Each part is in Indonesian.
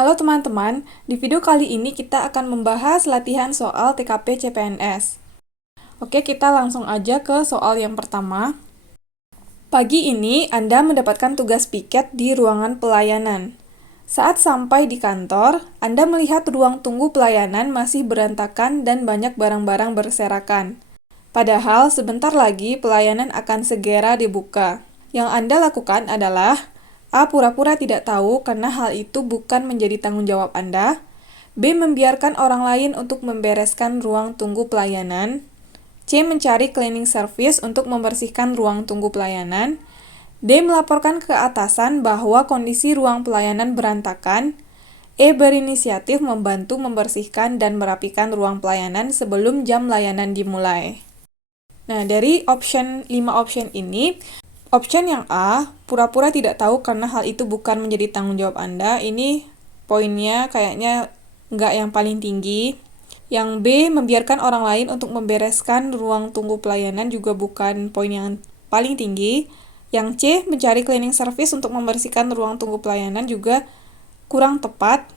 Halo teman-teman, di video kali ini kita akan membahas latihan soal TKP CPNS. Oke, kita langsung aja ke soal yang pertama. Pagi ini Anda mendapatkan tugas piket di ruangan pelayanan. Saat sampai di kantor, Anda melihat ruang tunggu pelayanan masih berantakan dan banyak barang-barang berserakan. Padahal sebentar lagi pelayanan akan segera dibuka. Yang Anda lakukan adalah A. Pura-pura tidak tahu karena hal itu bukan menjadi tanggung jawab Anda. B. Membiarkan orang lain untuk membereskan ruang tunggu pelayanan. C. Mencari cleaning service untuk membersihkan ruang tunggu pelayanan. D. Melaporkan ke atasan bahwa kondisi ruang pelayanan berantakan. E. Berinisiatif membantu membersihkan dan merapikan ruang pelayanan sebelum jam layanan dimulai. Nah, dari 5 option ini, option yang A, pura-pura tidak tahu karena hal itu bukan menjadi tanggung jawab Anda, ini poinnya kayaknya nggak yang paling tinggi. Yang B, membiarkan orang lain untuk membereskan ruang tunggu pelayanan juga bukan poin yang paling tinggi. Yang C, mencari cleaning service untuk membersihkan ruang tunggu pelayanan juga kurang tepat.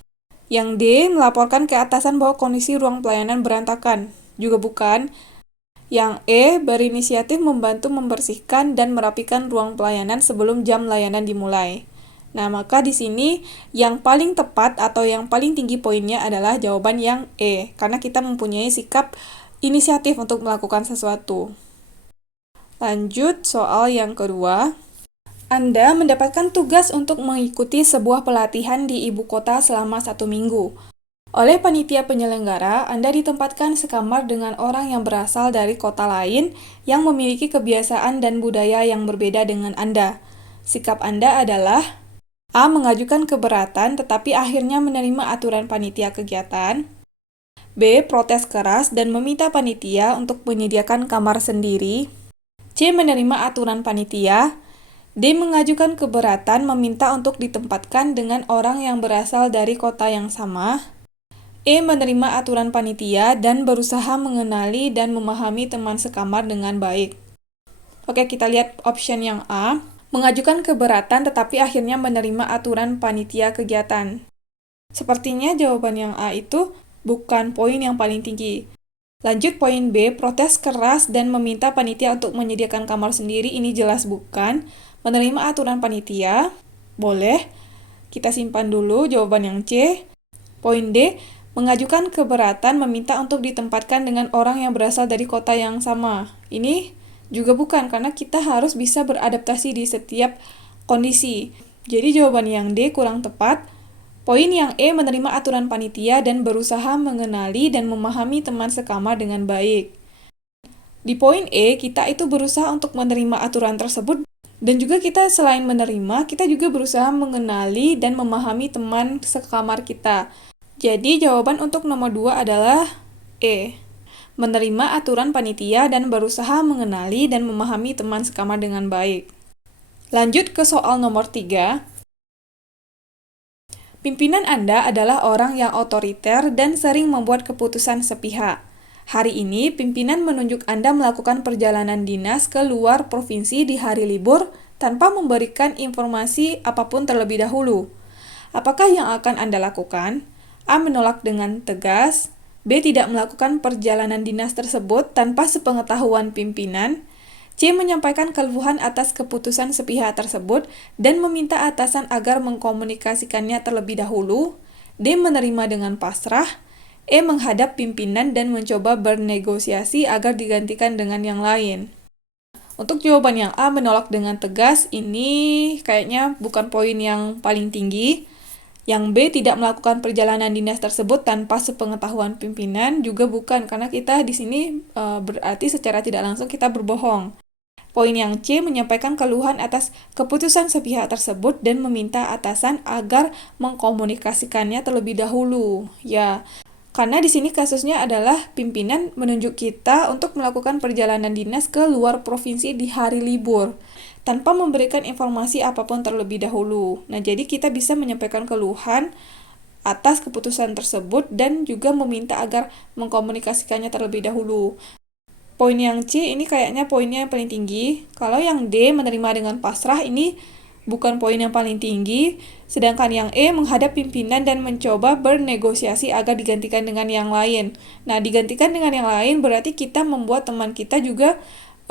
Yang D, melaporkan ke atasan bahwa kondisi ruang pelayanan berantakan, juga bukan. Yang E, berinisiatif membantu membersihkan dan merapikan ruang pelayanan sebelum jam layanan dimulai. Nah, maka di sini yang paling tepat atau yang paling tinggi poinnya adalah jawaban yang E, karena kita mempunyai sikap inisiatif untuk melakukan sesuatu. Lanjut, soal yang kedua. Anda mendapatkan tugas untuk mengikuti sebuah pelatihan di ibu kota selama 1 minggu. Oleh panitia penyelenggara, Anda ditempatkan sekamar dengan orang yang berasal dari kota lain yang memiliki kebiasaan dan budaya yang berbeda dengan Anda. Sikap Anda adalah A. Mengajukan keberatan tetapi akhirnya menerima aturan panitia kegiatan. B. Protes keras dan meminta panitia untuk menyediakan kamar sendiri. C. Menerima aturan panitia. D. Mengajukan keberatan meminta untuk ditempatkan dengan orang yang berasal dari kota yang sama. E. Menerima aturan panitia dan berusaha mengenali dan memahami teman sekamar dengan baik. Oke, kita lihat option yang A. Mengajukan keberatan tetapi akhirnya menerima aturan panitia kegiatan. Sepertinya jawaban yang A itu bukan poin yang paling tinggi. Lanjut poin B, protes keras dan meminta panitia untuk menyediakan kamar sendiri, ini jelas bukan. Menerima aturan panitia, boleh. Kita simpan dulu jawaban yang C. Poin D, mengajukan keberatan meminta untuk ditempatkan dengan orang yang berasal dari kota yang sama. Ini juga bukan, karena kita harus bisa beradaptasi di setiap kondisi. Jadi jawaban yang D kurang tepat. Poin yang E, menerima aturan panitia dan berusaha mengenali dan memahami teman sekamar dengan baik. Di poin E, kita itu berusaha untuk menerima aturan tersebut, dan juga kita selain menerima, kita juga berusaha mengenali dan memahami teman sekamar kita. Jadi jawaban untuk nomor 2 adalah E. Menerima aturan panitia dan berusaha mengenali dan memahami teman sekamar dengan baik. Lanjut ke soal nomor 3. Pimpinan Anda adalah orang yang otoriter dan sering membuat keputusan sepihak. Hari ini, pimpinan menunjuk Anda melakukan perjalanan dinas ke luar provinsi di hari libur tanpa memberikan informasi apapun terlebih dahulu. Apakah yang akan Anda lakukan? A. Menolak dengan tegas. B. Tidak melakukan perjalanan dinas tersebut tanpa sepengetahuan pimpinan. C. Menyampaikan keluhan atas keputusan sepihak tersebut dan meminta atasan agar mengkomunikasikannya terlebih dahulu. D. Menerima dengan pasrah. E. Menghadap pimpinan dan mencoba bernegosiasi agar digantikan dengan yang lain. Untuk jawaban yang A, menolak dengan tegas, ini kayaknya bukan poin yang paling tinggi. Yang B, tidak melakukan perjalanan dinas tersebut tanpa sepengetahuan pimpinan, juga bukan, karena kita di sini berarti secara tidak langsung kita berbohong. Poin yang C, menyampaikan keluhan atas keputusan sepihak tersebut dan meminta atasan agar mengkomunikasikannya terlebih dahulu. Ya, karena di sini kasusnya adalah pimpinan menunjuk kita untuk melakukan perjalanan dinas ke luar provinsi di hari libur, tanpa memberikan informasi apapun terlebih dahulu. Nah, jadi kita bisa menyampaikan keluhan atas keputusan tersebut dan juga meminta agar mengkomunikasikannya terlebih dahulu. Poin yang C ini kayaknya poinnya yang paling tinggi. Kalau yang D, menerima dengan pasrah, ini bukan poin yang paling tinggi, sedangkan yang E menghadap pimpinan dan mencoba bernegosiasi agar digantikan dengan yang lain. Nah, digantikan dengan yang lain berarti kita membuat teman kita juga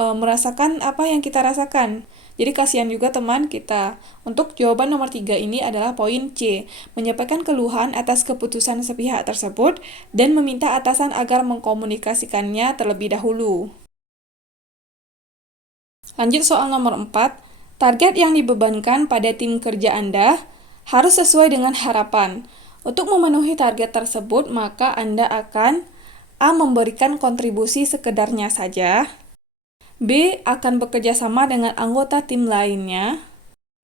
merasakan apa yang kita rasakan. Jadi kasihan juga teman kita. Untuk jawaban nomor 3 ini adalah poin C, menyampaikan keluhan atas keputusan sepihak tersebut dan meminta atasan agar mengkomunikasikannya terlebih dahulu. Lanjut soal nomor 4, target yang dibebankan pada tim kerja Anda harus sesuai dengan harapan. Untuk memenuhi target tersebut, maka Anda akan A. Memberikan kontribusi sekedarnya saja, B. Akan bekerja sama dengan anggota tim lainnya,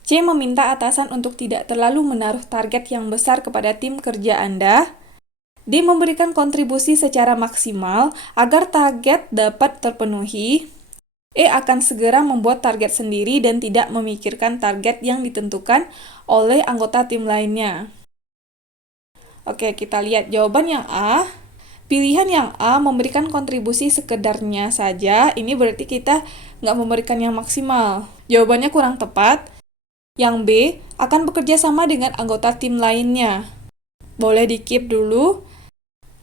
C. Meminta atasan untuk tidak terlalu menaruh target yang besar kepada tim kerja Anda, D. Memberikan kontribusi secara maksimal agar target dapat terpenuhi, E. Akan segera membuat target sendiri dan tidak memikirkan target yang ditentukan oleh anggota tim lainnya. Oke, kita lihat jawaban yang A. Pilihan yang A, memberikan kontribusi sekedarnya saja, ini berarti kita nggak memberikan yang maksimal. Jawabannya kurang tepat. Yang B, akan bekerja sama dengan anggota tim lainnya. Boleh di-keep dulu.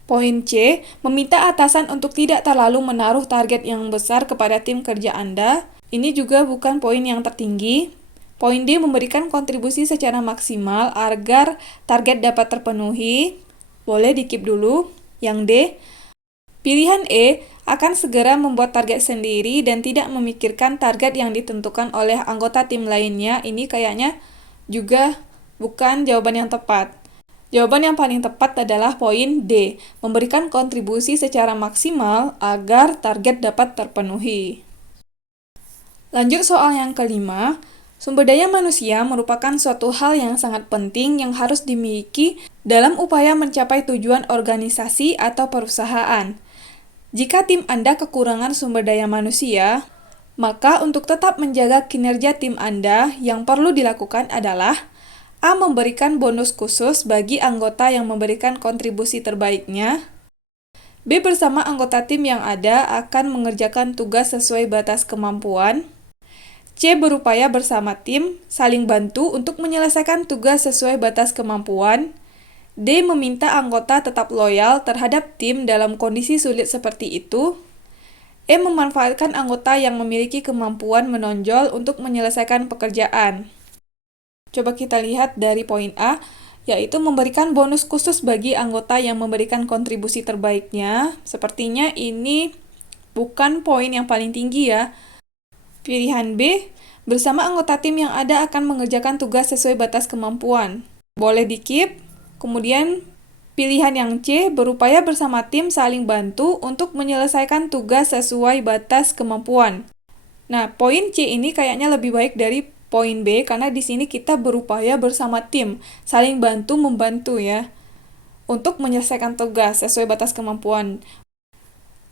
Poin C, meminta atasan untuk tidak terlalu menaruh target yang besar kepada tim kerja Anda. Ini juga bukan poin yang tertinggi. Poin D, memberikan kontribusi secara maksimal agar target dapat terpenuhi. Boleh di-keep dulu. Yang D, pilihan E, akan segera membuat target sendiri dan tidak memikirkan target yang ditentukan oleh anggota tim lainnya. Ini kayaknya juga bukan jawaban yang tepat. Jawaban yang paling tepat adalah poin D, memberikan kontribusi secara maksimal agar target dapat terpenuhi. Lanjut soal yang kelima. Sumber daya manusia merupakan suatu hal yang sangat penting yang harus dimiliki dalam upaya mencapai tujuan organisasi atau perusahaan. Jika tim Anda kekurangan sumber daya manusia, maka untuk tetap menjaga kinerja tim Anda, yang perlu dilakukan adalah A. Memberikan bonus khusus bagi anggota yang memberikan kontribusi terbaiknya, B. Bersama anggota tim yang ada akan mengerjakan tugas sesuai batas kemampuan, C. Berupaya bersama tim, saling bantu untuk menyelesaikan tugas sesuai batas kemampuan, D. Meminta anggota tetap loyal terhadap tim dalam kondisi sulit seperti itu, E. Memanfaatkan anggota yang memiliki kemampuan menonjol untuk menyelesaikan pekerjaan. Coba kita lihat dari poin A, yaitu memberikan bonus khusus bagi anggota yang memberikan kontribusi terbaiknya. Sepertinya ini bukan poin yang paling tinggi ya. Pilihan B, bersama anggota tim yang ada akan mengerjakan tugas sesuai batas kemampuan. Boleh di-keep. Kemudian pilihan yang C, berupaya bersama tim saling bantu untuk menyelesaikan tugas sesuai batas kemampuan. Nah, poin C ini kayaknya lebih baik dari poin B karena di sini kita berupaya bersama tim, saling bantu membantu ya, untuk menyelesaikan tugas sesuai batas kemampuan.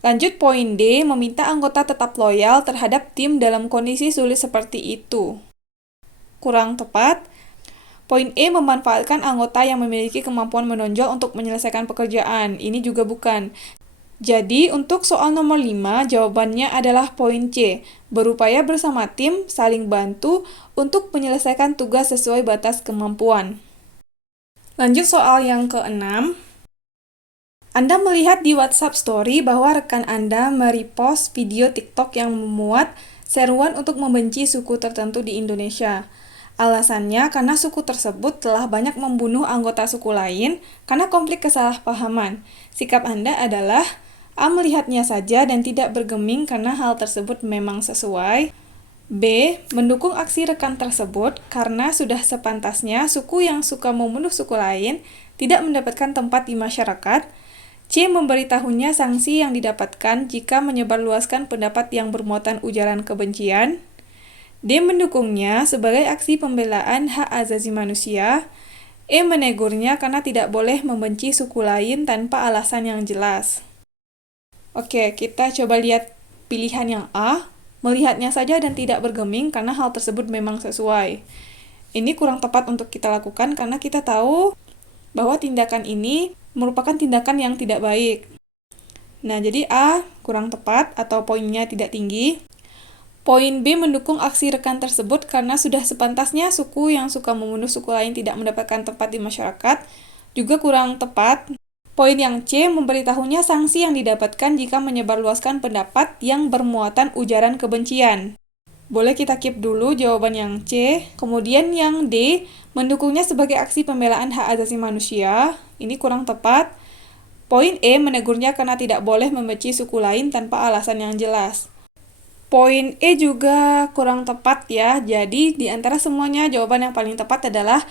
Lanjut poin D, meminta anggota tetap loyal terhadap tim dalam kondisi sulit seperti itu. Kurang tepat. Poin E, memanfaatkan anggota yang memiliki kemampuan menonjol untuk menyelesaikan pekerjaan. Ini juga bukan. Jadi, untuk soal nomor 5, jawabannya adalah poin C, berupaya bersama tim, saling bantu untuk menyelesaikan tugas sesuai batas kemampuan. Lanjut soal yang ke-6. Anda melihat di WhatsApp Story bahwa rekan Anda merepost video TikTok yang memuat seruan untuk membenci suku tertentu di Indonesia. Alasannya karena suku tersebut telah banyak membunuh anggota suku lain karena konflik kesalahpahaman. Sikap Anda adalah A. Melihatnya saja dan tidak bergeming karena hal tersebut memang sesuai. B. Mendukung aksi rekan tersebut karena sudah sepantasnya suku yang suka membunuh suku lain tidak mendapatkan tempat di masyarakat. C. Memberitahunya sanksi yang didapatkan jika menyebarluaskan pendapat yang bermuatan ujaran kebencian. D. Mendukungnya sebagai aksi pembelaan hak asasi manusia. E. Menegurnya karena tidak boleh membenci suku lain tanpa alasan yang jelas. Oke, kita coba lihat pilihan yang A. Melihatnya saja dan tidak bergeming karena hal tersebut memang sesuai. Ini kurang tepat untuk kita lakukan karena kita tahu bahwa tindakan ini merupakan tindakan yang tidak baik. Nah, jadi A kurang tepat atau poinnya tidak tinggi. Poin B mendukung aksi rekan tersebut karena sudah sepantasnya suku yang suka membunuh suku lain tidak mendapatkan tempat di masyarakat, juga kurang tepat. Poin yang C memberitahunya sanksi yang didapatkan jika menyebarluaskan pendapat yang bermuatan ujaran kebencian. Boleh kita keep dulu jawaban yang C. Kemudian yang D mendukungnya sebagai aksi pembelaan hak asasi manusia. Ini kurang tepat. Poin E menegurnya karena tidak boleh membenci suku lain tanpa alasan yang jelas. Poin E juga kurang tepat ya, jadi di antara semuanya jawaban yang paling tepat adalah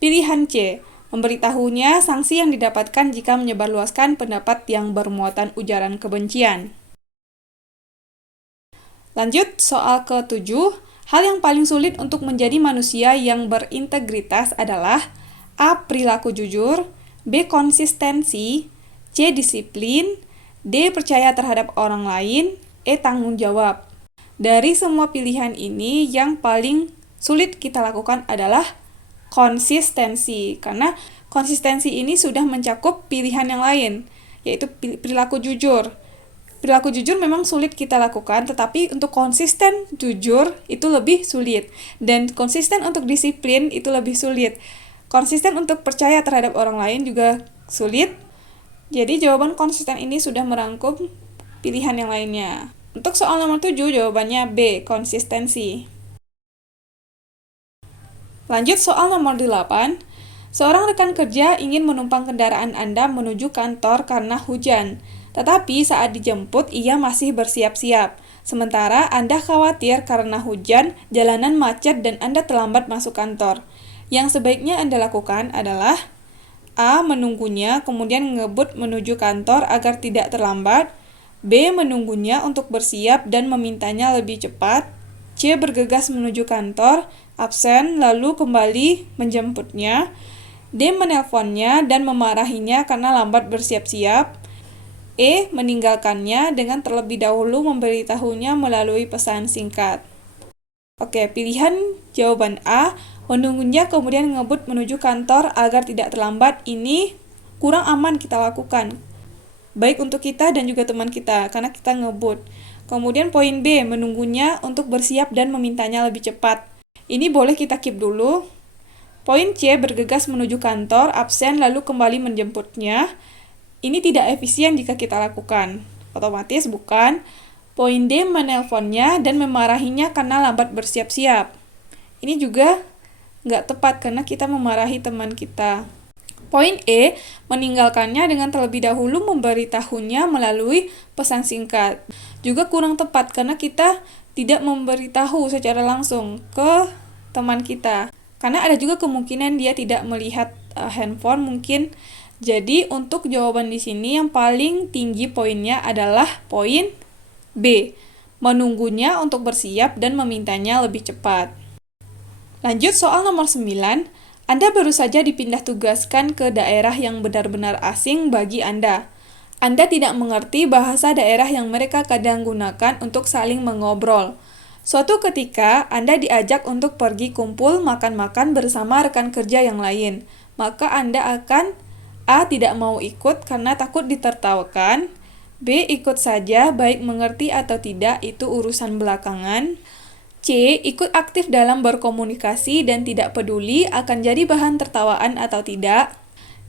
pilihan C, memberitahunya sanksi yang didapatkan jika menyebarluaskan pendapat yang bermuatan ujaran kebencian. Lanjut, soal ke-7, hal yang paling sulit untuk menjadi manusia yang berintegritas adalah A. Perilaku jujur, B. Konsistensi, C. Disiplin, D. Percaya terhadap orang lain, E. Tanggung jawab. Dari semua pilihan ini, yang paling sulit kita lakukan adalah konsistensi, karena konsistensi ini sudah mencakup pilihan yang lain, yaitu perilaku jujur. Perilaku jujur memang sulit kita lakukan, tetapi untuk konsisten jujur itu lebih sulit, dan konsisten untuk disiplin itu lebih sulit. Konsisten untuk percaya terhadap orang lain juga sulit. Jadi jawaban konsisten ini sudah merangkum pilihan yang lainnya. Untuk soal nomor 7, jawabannya B, konsistensi. Lanjut soal nomor 8. Seorang rekan kerja ingin menumpang kendaraan Anda menuju kantor karena hujan, tetapi saat dijemput ia masih bersiap-siap. Sementara Anda khawatir karena hujan, jalanan macet dan Anda terlambat masuk kantor. Yang sebaiknya Anda lakukan adalah A. Menunggunya, kemudian ngebut menuju kantor agar tidak terlambat. B. Menunggunya untuk bersiap dan memintanya lebih cepat. C. Bergegas menuju kantor, absen, lalu kembali menjemputnya. D. Menelponnya dan memarahinya karena lambat bersiap-siap. E. Meninggalkannya dengan terlebih dahulu memberitahunya melalui pesan singkat. Oke, pilihan jawaban A, menunggunya kemudian ngebut menuju kantor agar tidak terlambat, ini kurang aman kita lakukan. Baik untuk kita dan juga teman kita, karena kita ngebut. Kemudian poin B, menunggunya untuk bersiap dan memintanya lebih cepat. Ini boleh kita keep dulu. Poin C, bergegas menuju kantor, absen, lalu kembali menjemputnya. Ini tidak efisien jika kita lakukan. Otomatis bukan. Poin D, menelponnya dan memarahinya karena lambat bersiap-siap. Ini juga nggak tepat karena kita memarahi teman kita. Poin E, meninggalkannya dengan terlebih dahulu memberitahunya melalui pesan singkat. Juga kurang tepat karena kita tidak memberitahu secara langsung ke teman kita. Karena ada juga kemungkinan dia tidak melihat handphone mungkin. Jadi untuk jawaban di sini yang paling tinggi poinnya adalah poin B, menunggunya untuk bersiap dan memintanya lebih cepat. Lanjut soal nomor 9. Anda baru saja dipindah tugaskan ke daerah yang benar-benar asing bagi Anda. Anda tidak mengerti bahasa daerah yang mereka kadang gunakan untuk saling mengobrol. Suatu ketika, Anda diajak untuk pergi kumpul makan-makan bersama rekan kerja yang lain. Maka Anda akan A. Tidak mau ikut karena takut ditertawakan. B. Ikut saja, baik mengerti atau tidak, itu urusan belakangan. C. Ikut aktif dalam berkomunikasi dan tidak peduli akan jadi bahan tertawaan atau tidak.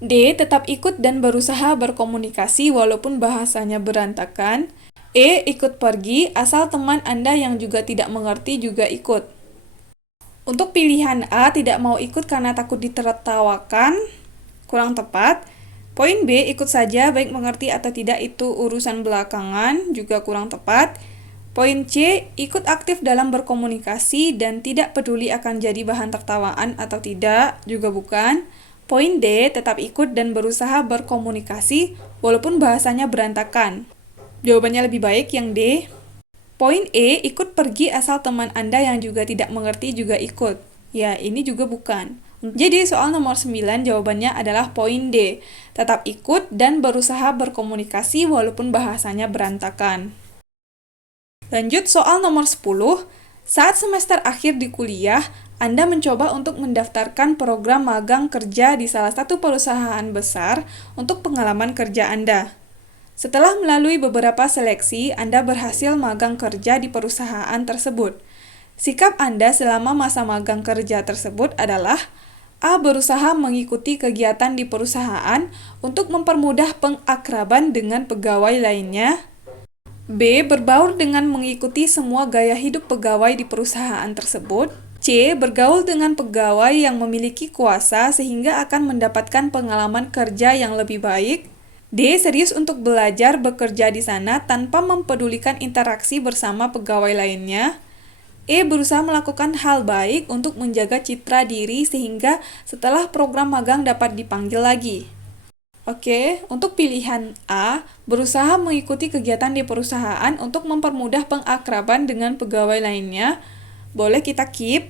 D. Tetap ikut dan berusaha berkomunikasi walaupun bahasanya berantakan. E. Ikut pergi asal teman Anda yang juga tidak mengerti juga ikut. Untuk pilihan A, tidak mau ikut karena takut ditertawakan, kurang tepat. Poin B, ikut saja baik mengerti atau tidak itu urusan belakangan, juga kurang tepat. Poin C, ikut aktif dalam berkomunikasi dan tidak peduli akan jadi bahan tertawaan atau tidak, juga bukan. Poin D, tetap ikut dan berusaha berkomunikasi walaupun bahasanya berantakan. Jawabannya lebih baik yang D. Poin E, ikut pergi asal teman Anda yang juga tidak mengerti juga ikut. Ya, ini juga bukan. Jadi soal nomor 9 jawabannya adalah poin D, tetap ikut dan berusaha berkomunikasi walaupun bahasanya berantakan. Lanjut soal nomor 10, saat semester akhir di kuliah, Anda mencoba untuk mendaftarkan program magang kerja di salah satu perusahaan besar untuk pengalaman kerja Anda. Setelah melalui beberapa seleksi, Anda berhasil magang kerja di perusahaan tersebut. Sikap Anda selama masa magang kerja tersebut adalah: A. Berusaha mengikuti kegiatan di perusahaan untuk mempermudah pengakraban dengan pegawai lainnya. B. Berbaur dengan mengikuti semua gaya hidup pegawai di perusahaan tersebut. C. Bergaul dengan pegawai yang memiliki kuasa sehingga akan mendapatkan pengalaman kerja yang lebih baik. D. Serius untuk belajar bekerja di sana tanpa mempedulikan interaksi bersama pegawai lainnya. E. Berusaha melakukan hal baik untuk menjaga citra diri sehingga setelah program magang dapat dipanggil lagi. Oke, untuk pilihan A, berusaha mengikuti kegiatan di perusahaan untuk mempermudah pengakraban dengan pegawai lainnya, boleh kita keep.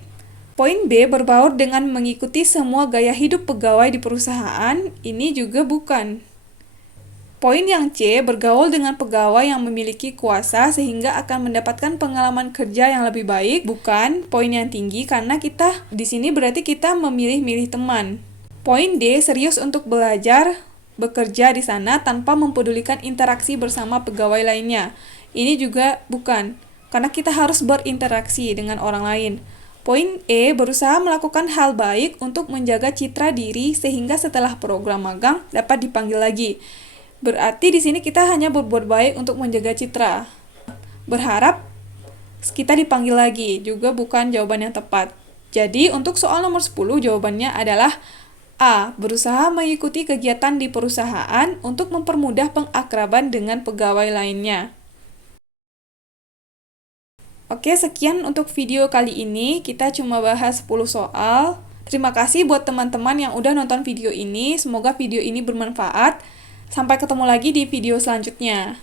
Poin B, berbaur dengan mengikuti semua gaya hidup pegawai di perusahaan, ini juga bukan. Poin yang C, bergaul dengan pegawai yang memiliki kuasa sehingga akan mendapatkan pengalaman kerja yang lebih baik, bukan. Poin yang tinggi karena kita di sini berarti kita memilih-milih teman. Poin D, serius untuk belajar bekerja di sana tanpa mempedulikan interaksi bersama pegawai lainnya. Ini juga bukan, karena kita harus berinteraksi dengan orang lain. Poin E, berusaha melakukan hal baik untuk menjaga citra diri sehingga setelah program magang dapat dipanggil lagi. Berarti di sini kita hanya berbuat baik untuk menjaga citra. Berharap kita dipanggil lagi, juga bukan jawaban yang tepat. Jadi untuk soal nomor 10 jawabannya adalah A. Berusaha mengikuti kegiatan di perusahaan untuk mempermudah pengakraban dengan pegawai lainnya. Oke, sekian untuk video kali ini. Kita cuma bahas 10 soal. Terima kasih buat teman-teman yang udah nonton video ini. Semoga video ini bermanfaat. Sampai ketemu lagi di video selanjutnya.